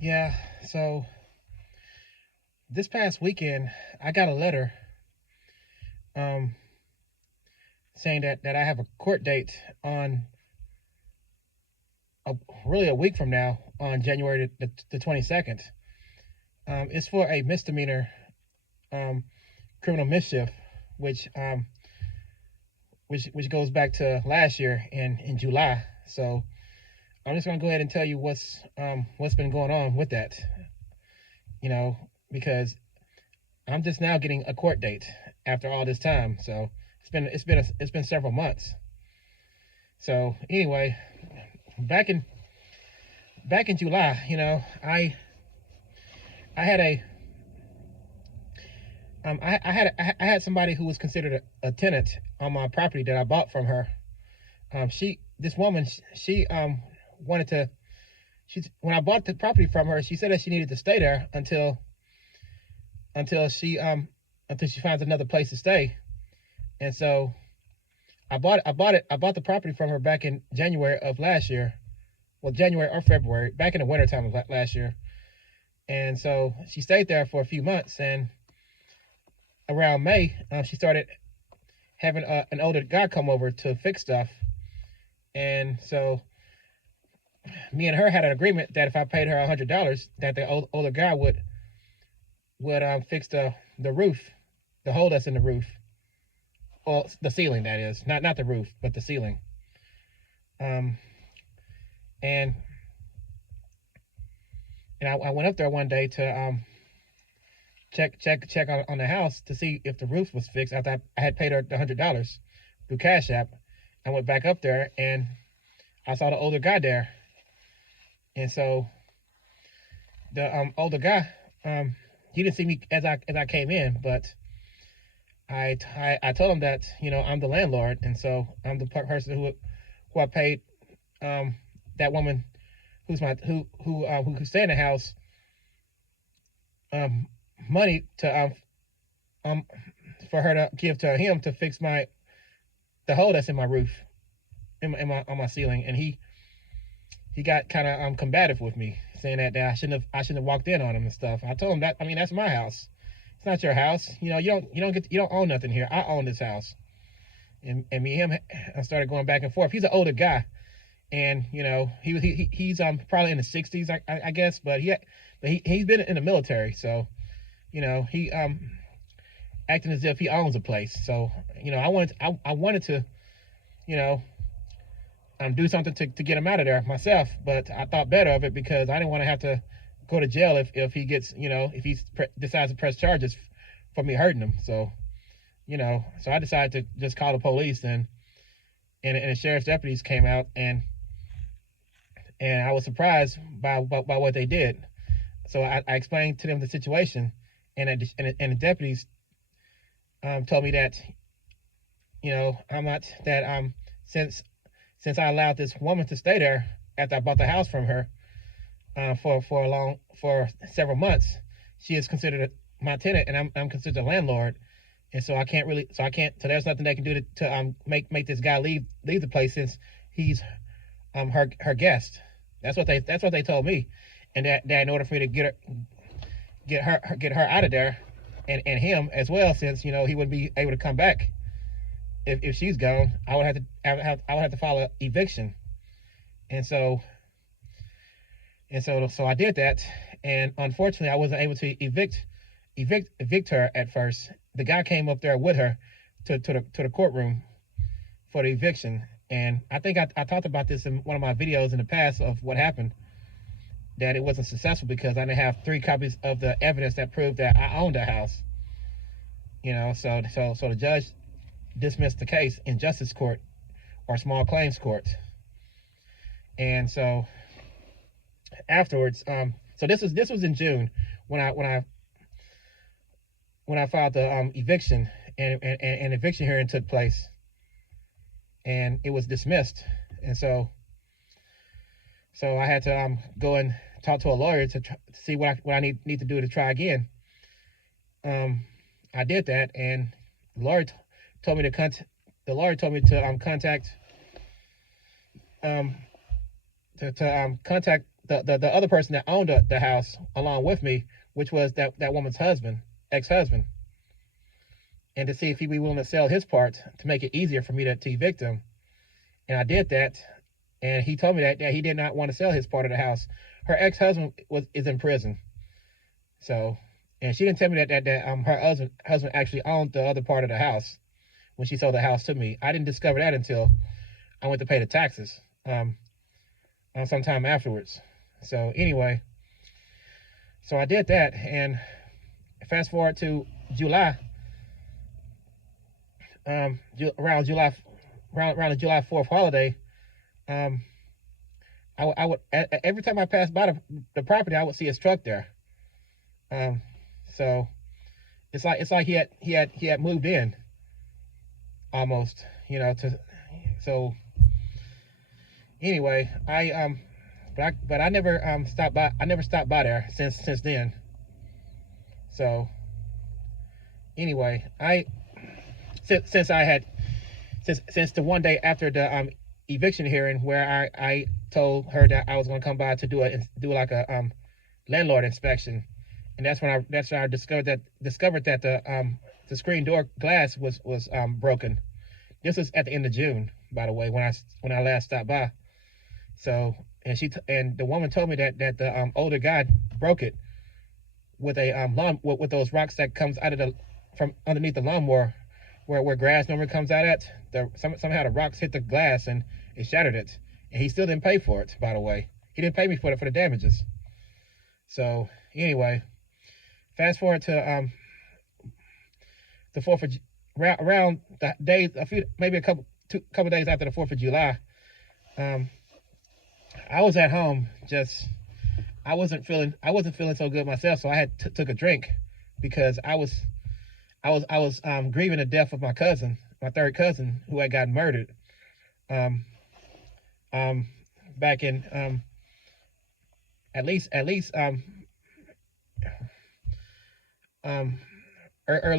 Yeah, so this past weekend I got a letter um saying that I have a court date on a, really a week from now on January the 22nd. It's for a misdemeanor um criminal mischief, which which goes back to last year in July. So I'm just gonna go ahead and tell you what's been going on with that. You know, because I'm just now getting a court date after all this time. So it's been several months. So anyway, back in back in July, I had a I had somebody who was considered a tenant on my property that I bought from her. She this woman she wanted to she when I bought the property from her, she said that she needed to stay there until she until she finds another place to stay. And so I bought the property from her back in January of last year. Well, January or February, back in the wintertime of last year. And so she stayed there for a few months, and around May, she started having an older guy come over to fix stuff. And so me and her had an agreement that if I paid her $100, that the older guy would fix the roof, the hole that's in the roof, well, the ceiling, that is, not the roof, but the ceiling. Um, and I went up there one day to check on the house to see if the roof was fixed after I had paid her the $100 through Cash App. I went back up there and I saw the older guy there, and so the older guy he didn't see me as I came in, but I told him that I'm the landlord, and so I'm the person who I paid that woman who stay in the house um money to um for her to give to him to fix the hole that's in my roof in my on my ceiling. And he got kind of combative with me, saying that I shouldn't have walked in on him and stuff. I told him that, I mean, that's my house. It's not your house. You don't own nothing here. I own this house. And me and him I started going back and forth. He's an older guy, and he's probably in the 60s, I guess, but he's been in the military, so he acting as if he owns a place. So I wanted to you know do something to get him out of there myself, but I thought better of it because I didn't want to have to go to jail if he gets if he decides to press charges for me hurting him. So so I decided to just call the police, and the sheriff's deputies came out, and I was surprised by what they did. So I explained to them the situation, and the deputies told me that I'm not that since I allowed this woman to stay there after I bought the house from her for several months, she is considered my tenant, and I'm considered a landlord, and so so there's nothing they can do to make this guy leave the place since he's her guest. That's what they told me, and that in order for me to get her out of there, and him as well, since he wouldn't be able to come back if she's gone, I would have to file an eviction. And so so I did that, and unfortunately I wasn't able to evict her at first. The guy came up there with her to the courtroom for the eviction, and I think I talked about this in one of my videos in the past of what happened, that it wasn't successful because I didn't have 3 copies of the evidence that proved that I owned the house. So the judge dismissed the case in justice court or small claims court. And so afterwards, so this was in June when I filed the eviction, and eviction hearing took place, and it was dismissed. And so I had to go and talk to a lawyer to see what I need to do to try again. I did that, and the lawyer told me to contact contact the other person that owned the house along with me, which was that woman's husband, ex-husband, and to see if he'd be willing to sell his part to make it easier for me to evict him. And I did that, and he told me that he did not want to sell his part of the house. Her ex-husband is in prison, so, and she didn't tell me that her husband actually owned the other part of the house when she sold the house to me. I didn't discover that until I went to pay the taxes sometime afterwards. So anyway, so I did that, and fast forward to July, around the July 4th holiday, I would every time I passed by the property, I would see his truck there. So it's like he had moved in almost, so anyway, but I never stopped by. I never stopped by there since then. So anyway, since the one day after the eviction hearing, where I told her that I was going to come by to do like a landlord inspection, and that's when I discovered that the screen door glass was broken. This was at the end of June, by the way, when I last stopped by. So, and the woman told me that the older guy broke it with a with those rocks that comes out of from underneath the lawnmower, where grass normally comes out at. Somehow the rocks hit the glass and it shattered it, and he still didn't pay for it. By the way, he didn't pay me for the damages. So anyway, fast forward to the 4th of around the days, maybe a couple days after the 4th of July. I was at home, I wasn't feeling so good myself, so I had took a drink because I was grieving the death of my cousin, my third cousin, who had gotten murdered back in at least early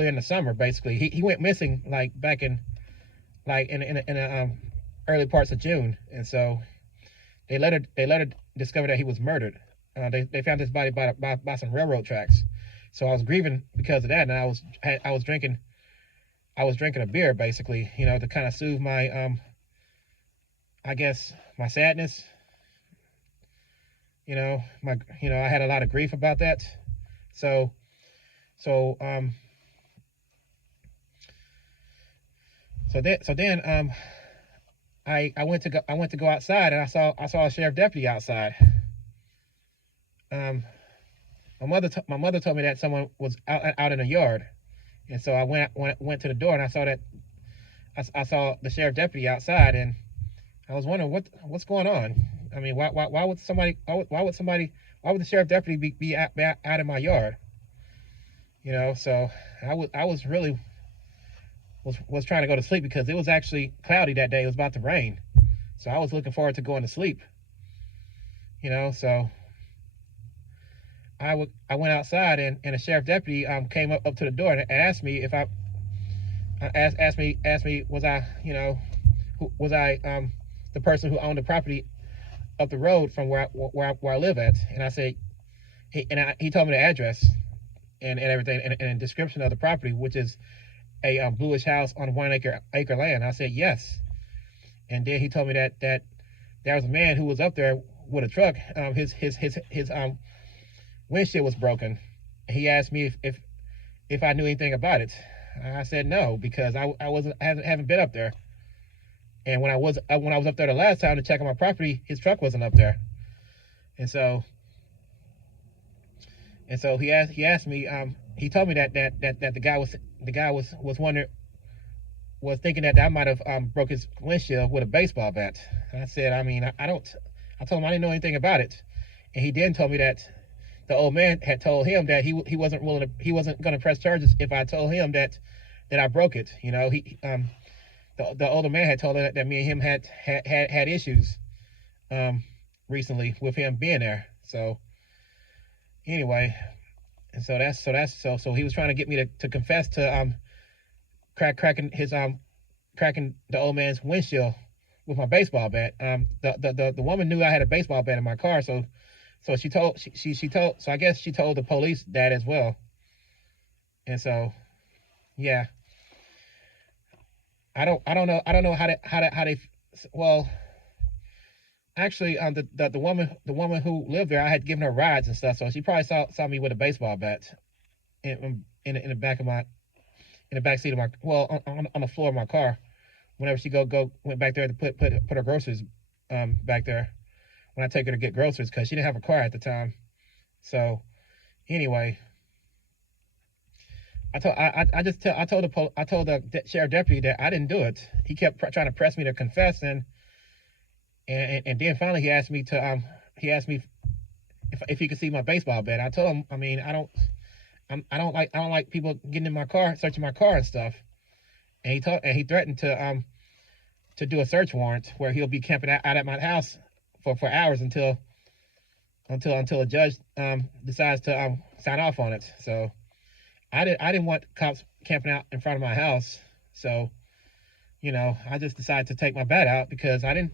in the summer. Basically, he went missing back in early parts of June, and so they later discovered that he was murdered. They found his body by some railroad tracks. So I was grieving because of that, and I was drinking a beer, basically, to kind of soothe my I guess my sadness. I had a lot of grief about that. So then I went to go outside, and I saw a sheriff deputy outside. My mother told me that someone was out in the yard, and so I went to the door, and I saw the sheriff deputy outside, and I was wondering what's going on. I mean, why would the sheriff deputy be out in my yard? So I was really was trying to go to sleep because it was actually cloudy that day. It was about to rain, so I was looking forward to going to sleep. So I went outside, and a sheriff deputy came up to the door and asked me if asked me was I the person who owned the property up the road from where I live at, and I said he told me the address and everything and a description of the property, which is a bluish house on 1 acre land. I said yes, and then he told me that there was a man who was up there with a truck. His windshield was broken. He asked me if I knew anything about it. I said no, because I haven't been up there. And when I was up there the last time to check on my property, his truck wasn't up there. And so he asked me. He told me that the guy was thinking that I might have broke his windshield with a baseball bat. And I said, I told him I didn't know anything about it. And he then told me that the old man had told him that he wasn't going to press charges if I told him that I broke it. The older man had told her that me and him had issues recently with him being there. So anyway, and so he was trying to get me to confess to cracking the old man's windshield with my baseball bat. The woman knew I had a baseball bat in my car, so So she told, so I guess she told the police that as well. And so yeah, I don't know how they well, actually, the woman who lived there, I had given her rides and stuff, so she probably saw me with a baseball bat in the back of my in the back seat of my, well, on the floor of my car. Whenever she went back there to put her groceries back there when I take her to get groceries, because she didn't have a car at the time. So anyway, I told the sheriff deputy that I didn't do it. He kept trying to press me to confess, and then finally he asked me if he could see my baseball bat. I told him, I mean, I don't like people getting in my car, searching my car and stuff. And he threatened to do a search warrant where he'll be camping out at my house for hours until a judge decides to sign off on it. So I didn't want cops camping out in front of my house. So, you know, I just decided to take my bat out because I didn't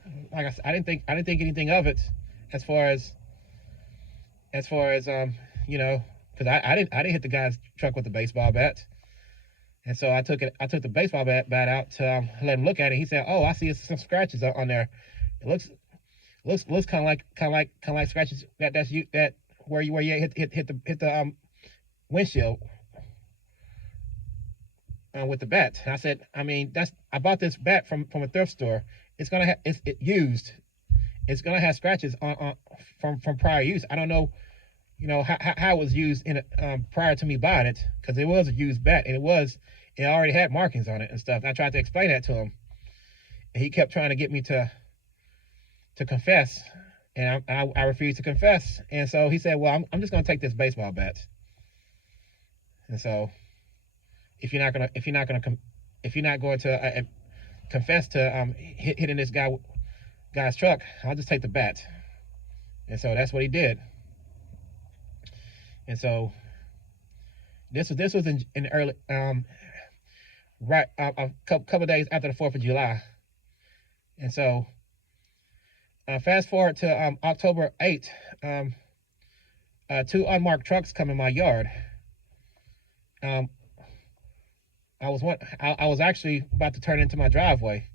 think anything of it as far as you know, because I didn't hit the guy's truck with the baseball bat. And so I took the baseball bat out to let him look at it. He said, "Oh, I see some scratches on there. It looks kind of like scratches that where you hit the windshield with the bat." And I said, "I mean, I bought this bat from a thrift store. It's gonna it's used. It's gonna have scratches on from prior use. I don't know, you know, how it was used prior to me buying it, because it was a used bat, and it already had markings on it and stuff." And I tried to explain that to him, and he kept trying to get me to confess, and I refused to confess. And so he said, "Well, I'm just gonna take this baseball bat. And so if you're not going to confess to hitting this guy's truck, I'll just take the bat." And so that's what he did. And so this was in early right a couple of days after the 4th of July. And so fast forward to October 8th, 2 unmarked trucks come in my yard. I was actually about to turn into my driveway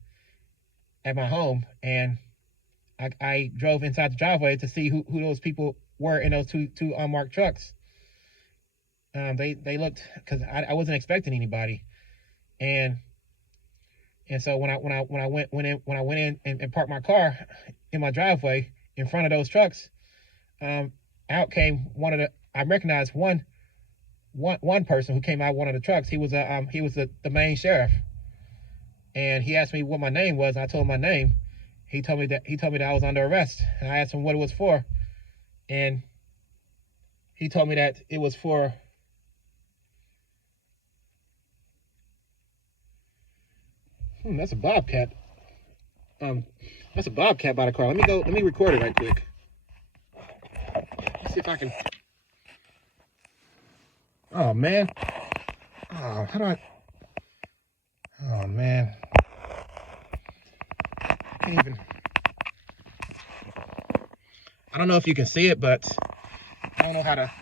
at my home, and I drove inside the driveway to see who those people were in those two unmarked trucks. They looked, because I wasn't expecting anybody, and so when I went in and parked my car in my driveway in front of those trucks, out came I recognized one person who came out of one of the trucks. He was the main sheriff, and he asked me what my name was. I told him my name. He told me that I was under arrest, and I asked him what it was for, and he told me that it was for that's a bobcat. That's a bobcat by the car. Let me record it right quick. Let's see if I can. Oh man. Oh, how do I? Oh man. I can't even. I don't know if you can see it, but I don't know how to.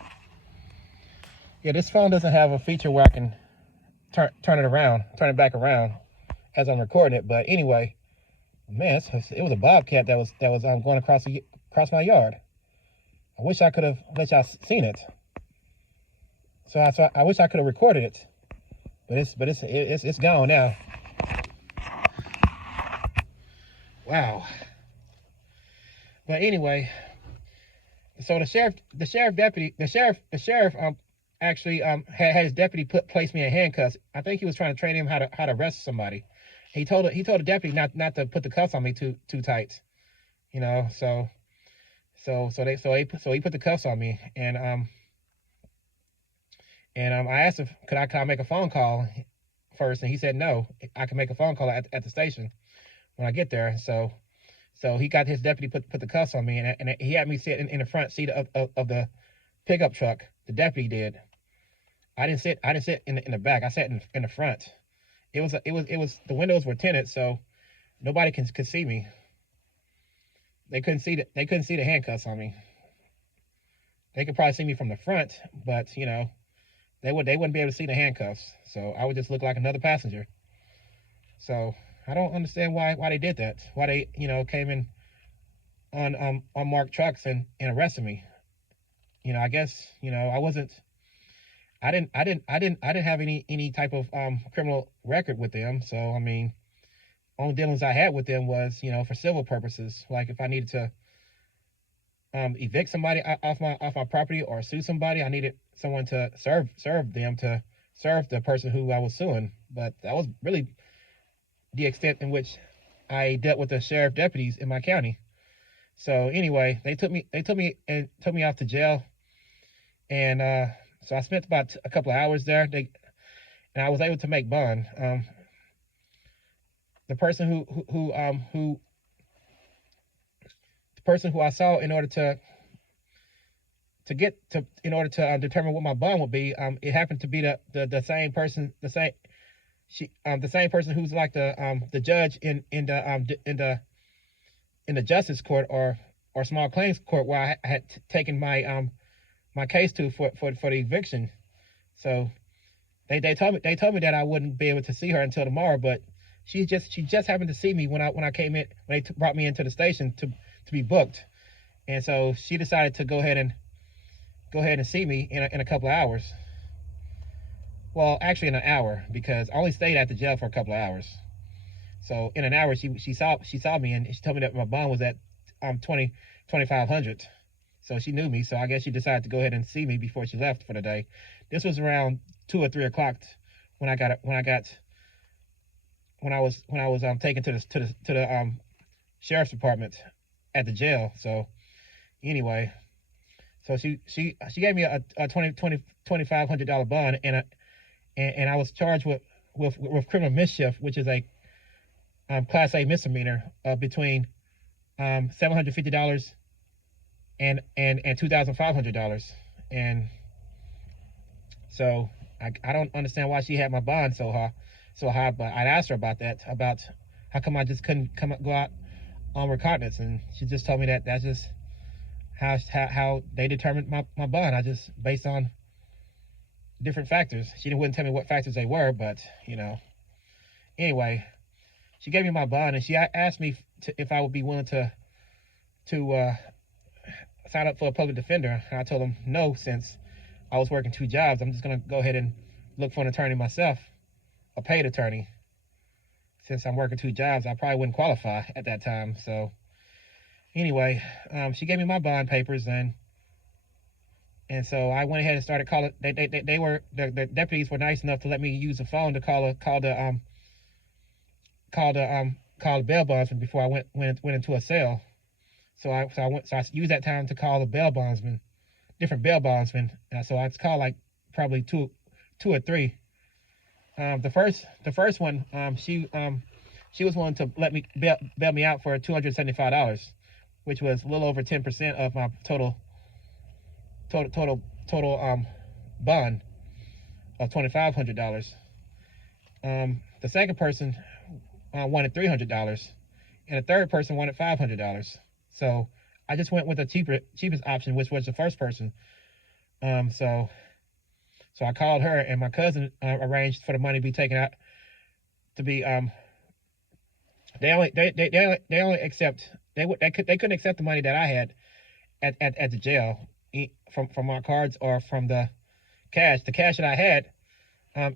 Yeah, this phone doesn't have a feature where I can turn it back around as I'm recording it. But anyway, man, it was a bobcat that was going across my yard. I wish I could have let y'all seen it. So I wish I could have recorded it, but it's gone now. Wow. But anyway, so the sheriff actually had his deputy place me in handcuffs. I think he was trying to train him how to arrest somebody. He told the deputy not to put the cuffs on me too tight, you know. So he put the cuffs on me, and I asked him, could I make a phone call first, and he said no, I can make a phone call at the station when I get there. So he got his deputy put the cuffs on me, and he had me sit in the front seat of the pickup truck. The deputy did. I didn't sit in the back. I sat in the front. It was the windows were tinted, so nobody could see me. They couldn't see the handcuffs on me. they could probably see me from the front, but you know, they wouldn't be able to see the handcuffs. So I would just look like another passenger. So I don't understand why they did that. Why they, you know, came in on unmarked trucks and arrested me. You know, I guess, you know, I didn't have any type of criminal record with them. So I mean, only dealings I had with them was, you know, for civil purposes. Like if I needed to evict somebody off my property or sue somebody, I needed someone to serve them, to serve the person who I was suing. But that was really the extent in which I dealt with the sheriff deputies in my county. So anyway, they took me off to jail, and so I spent about a couple of hours there. And I was able to make bond. The person the person who I saw in order to get to in order to determine what my bond would be, it happened to be the same person, the same person who's like the judge in the justice court or small claims court where I had taken my case to for the eviction. So they told me that I wouldn't be able to see her until tomorrow, but she just happened to see me when I came in, when they brought me into the station to be booked, and so she decided to go ahead and see me in a couple of hours. Well, actually in an hour, because I only stayed at the jail for a couple of hours. So in an hour, she saw me, and she told me that my bond was at 2,500. So she knew me. So I guess she decided to go ahead and see me before she left for the day. This was around 2 or 3 o'clock when I was taken to the sheriff's department at the jail. So anyway, so she gave me a $2,500 bond, and I was charged with criminal mischief, which is a Class A misdemeanor between $750 and $2,500. And so I don't understand why she had my bond so high. But I asked her about that, about how come I just couldn't go out on recognizance, and she just told me that that's just how they determined my bond. I just based on different factors. She wouldn't tell me what factors they were, but you know. Anyway, she gave me my bond, and she asked me if I would be willing to sign up for a public defender. And I told them no, since I was working 2 jobs. I'm just gonna go ahead and look for an attorney myself, a paid attorney. Since I'm working 2 jobs, I probably wouldn't qualify at that time. So anyway, she gave me my bond papers, and so I went ahead and started calling. The deputies were nice enough to let me use the phone to call the bail bondsman before I went into a cell. So I used that time to call the bail bondsman, different bail bondsmen. So I called like probably two or three. The first one, she was willing to let me bail me out for $275, which was a little over 10% of my total bond of $2,500. The second person wanted $300, and the third person wanted $500. So I just went with the cheapest option, which was the first person. So I called her, and my cousin arranged for the money to be taken out to be they only accept they couldn't accept the money that I had at the jail from my cards or from the cash. The cash that I had,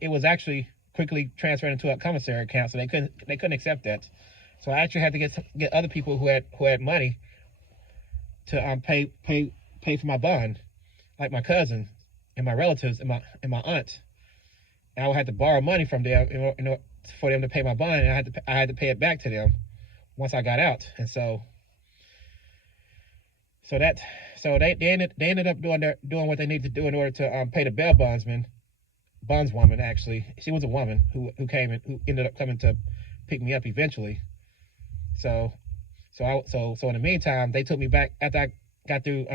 it was actually quickly transferred into a commissary account, so they couldn't accept that. So I actually had to get other people who had money to pay for my bond, like my cousin and my relatives and my aunt. And I would have to borrow money from them in order for them to pay my bond, and I had to pay it back to them once I got out. And so they ended up doing what they needed to do in order to pay the bail bondswoman. Actually, she was a woman who ended up coming to pick me up eventually. So in the meantime, they took me back after I got through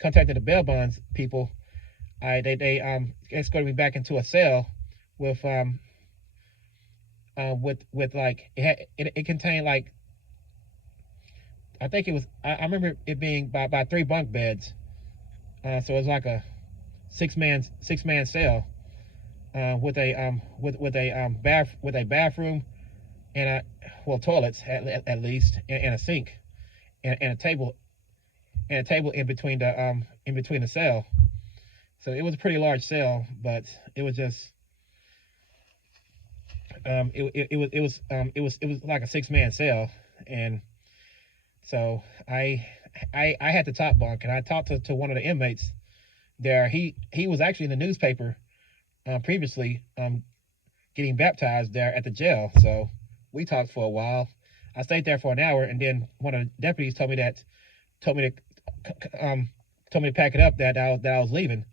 contacting the bail bonds people. They escorted me back into a cell with like it contained like, I think it was, I remember it being by 3 bunk beds, So it's like a six-man cell with a bathroom and toilets at least, and a sink, and a table in between the cell. So it was a pretty large cell, but it was just it was like a six-man cell. And so I had the top bunk, and I talked to one of the inmates there. He was actually in the newspaper previously, getting baptized there at the jail. So we talked for a while. I stayed there for an hour, and then one of the deputies told me to pack it up, that I was leaving.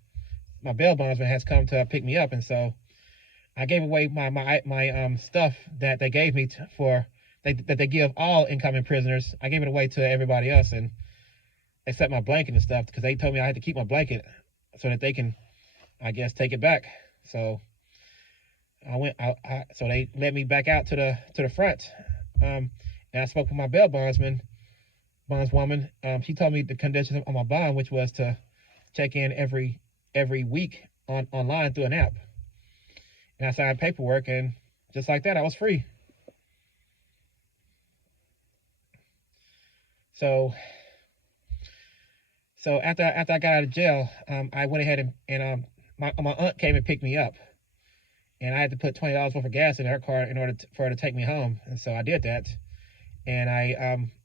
My bail bondsman has come to pick me up, and so I gave away my stuff that they gave me that they give all incoming prisoners. I gave it away to everybody else, and except my blanket and stuff, because they told me I had to keep my blanket so that they can, I guess, take it back. So so they let me back out to the front, and I spoke with my bail bondswoman. She told me the conditions on my bond, which was to check in every week online through an app, and I signed paperwork, and just like that, I was free. So after I got out of jail, I went ahead and my aunt came and picked me up, and I had to put $20 worth of gas in her car in order for her to take me home, and so I did that. And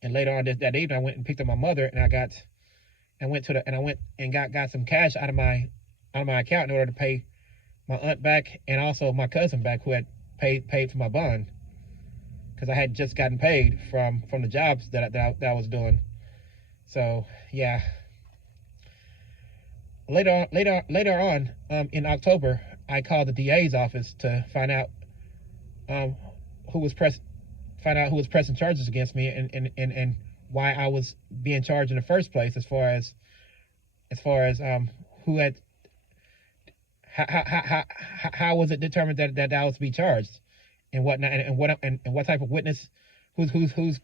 and later on that evening, I went and picked up my mother, and I went and got some cash out of my account in order to pay my aunt back, and also my cousin back, who had paid for my bond, because I had just gotten paid from the jobs that I was doing. So yeah. Later on, in October, I called the DA's office to find out who was pressing charges against me, and why I was being charged in the first place, as far as who had how was it determined that I was to be charged, and whatnot, and what type of witness, who's going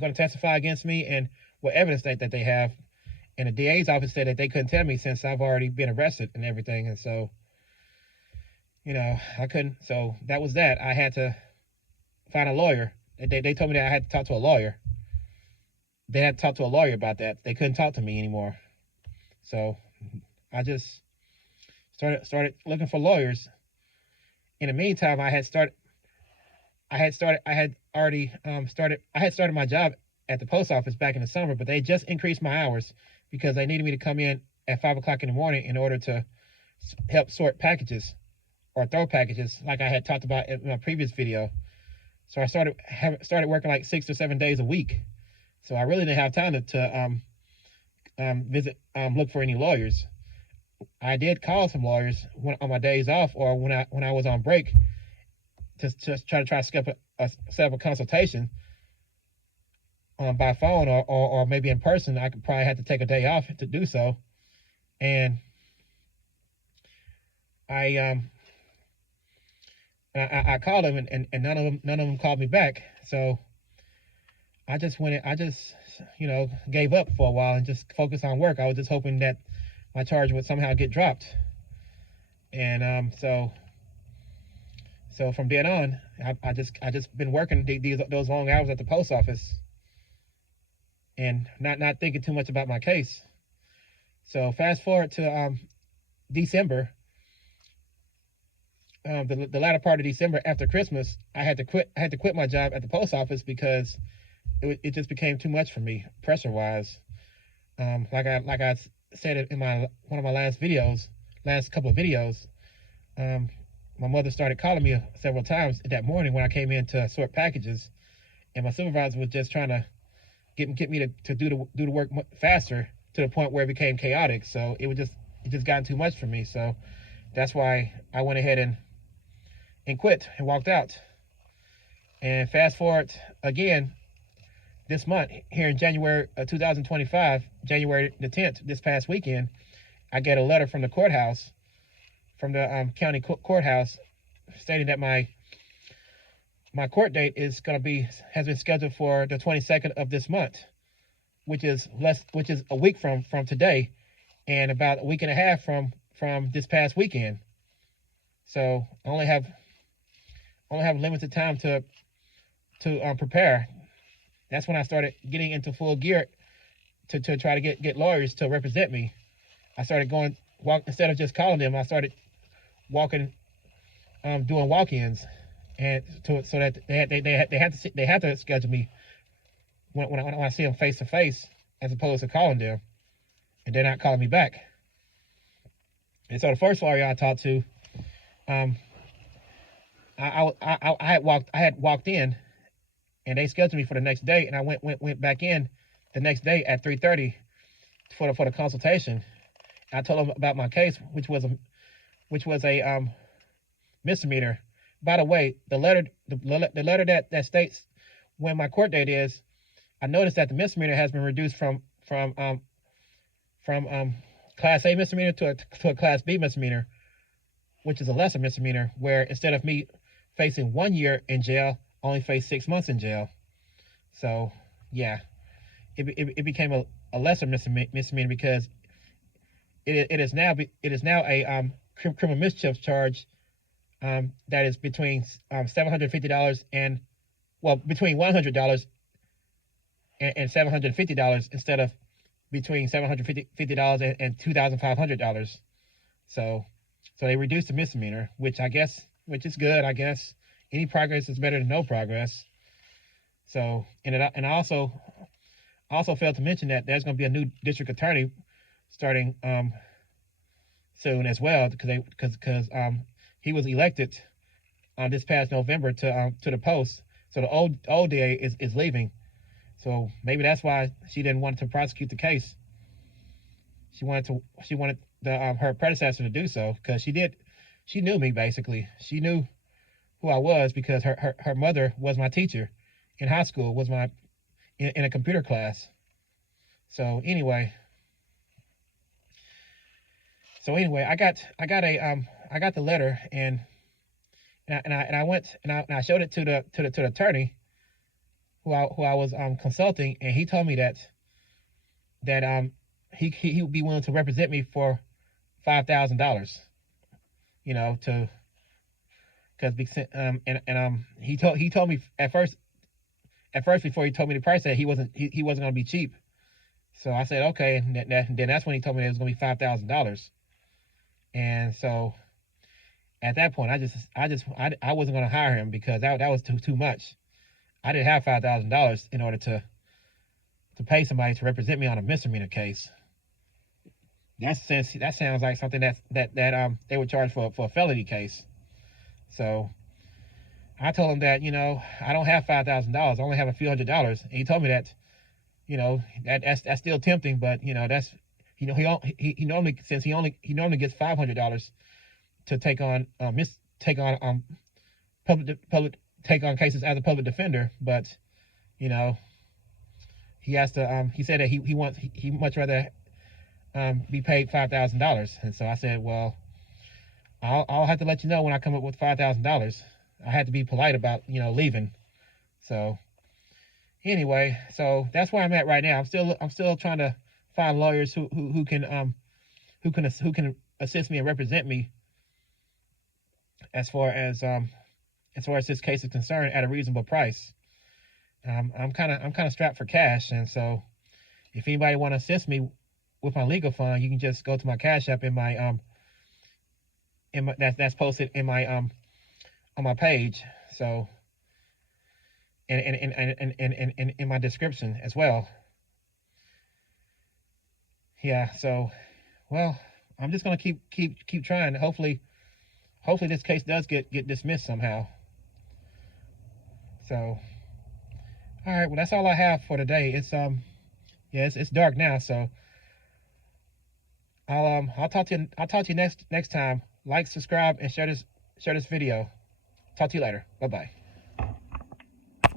to testify against me, and what evidence that they have. And the DA's office said that they couldn't tell me, since I've already been arrested and everything. And so, I couldn't. So that was that. I had to find a lawyer. They told me that I had to talk to a lawyer. They had to talk to a lawyer about that. They couldn't talk to me anymore. So I just started looking for lawyers. In the meantime, I had started my job at the post office back in the summer, but they just increased my hours because they needed me to come in at 5 o'clock in the morning in order to help sort packages or throw packages, like I had talked about in my previous video. So I started working like 6 or 7 days a week. So I really didn't have time to look for any lawyers. I did call some lawyers on my days off, or when I was on break, to try to set up a consultation by phone, or maybe in person. I could probably have to take a day off to do so. And I called them, and none of them called me back. So I just gave up for a while and just focused on work. I was just hoping that my charge would somehow get dropped. And so from then on, I just been working those long hours at the post office, and not thinking too much about my case. So fast forward to December, the latter part of December, after Christmas, I had to quit my job at the post office because it just became too much for me, pressure wise. Like I said in one of my last couple of videos, my mother started calling me several times that morning when I came in to sort packages, and my supervisor was just trying to get me to do the work faster, to the point where it became chaotic. So it just gotten too much for me. So that's why I went ahead and quit and walked out. And fast forward again, this month, here in January of 2025, January the 10th, this past weekend, I get a letter from the courthouse, from the county courthouse, stating that my court date has been scheduled for the 22nd of this month, which is a week from today. and about a week and a half from this past weekend. So I only have limited time to prepare. That's when I started getting into full gear to try to get lawyers to represent me. I started instead of just calling them. I started walking, doing walk-ins, and so that they had to schedule me when I see them face to face, as opposed to calling them and they're not calling me back. And so the first lawyer I talked to, I had walked in, and they scheduled me for the next day, and I went back in the next day at 3:30 for the consultation. I told them about my case, which was a misdemeanor. By the way, the letter that states when my court date is, I noticed that the misdemeanor has been reduced from Class A misdemeanor to a Class B misdemeanor, which is a lesser misdemeanor, where instead of me facing 1 year in jail, I only face 6 months in jail. So yeah, it became a lesser misdemeanor because it is now a criminal mischief charge that is between $750 and, well, between $100 and $750 instead of between $750 and $2,500. So they reduced the misdemeanor, which is good. I guess any progress is better than no progress. So and I also failed to mention that there's going to be a new district attorney starting soon as well, because he was elected this past November to the post. So the old DA is leaving. So maybe that's why she didn't want to prosecute the case. She wanted her predecessor to do so, because she knew me basically. She knew who I was because her mother was my teacher in high school, was in a computer class. So anyway, I got the letter, and I went and I showed it to the attorney who I was consulting, and he told me that he would be willing to represent me for $5,000. You know, he told me at first before he told me the price that he wasn't going to be cheap. So I said okay, and then that's when he told me it was going to be $5,000. And so at that point, I wasn't going to hire him because that was too much. I didn't have $5,000 in order to pay somebody to represent me on a misdemeanor case. That sounds like something that they would charge for a felony case. So I told him that, I don't have $5,000. I only have a few $100s. And he told me that, that's still tempting, but that's, he normally gets $500 to take on cases as a public defender, but he has to he said that he much rather be paid $5,000. And so I said, well, I'll have to let you know when I come up with $5,000. I had to be polite about leaving. So anyway, so that's where I'm at right now. I'm still trying to find lawyers who can assist me and represent me as far as this case is concerned at a reasonable price. I'm kind of strapped for cash, and so if anybody want to assist me with my legal fund, you can just go to my Cash App in my that's posted in my on my page. So and in my description as well. Yeah. So, well, I'm just gonna keep trying. Hopefully this case does get dismissed somehow. So, all right. Well, that's all I have for today. It's dark now, so I'll talk to you next time. Like, subscribe, and share this video. Talk to you later. Bye bye.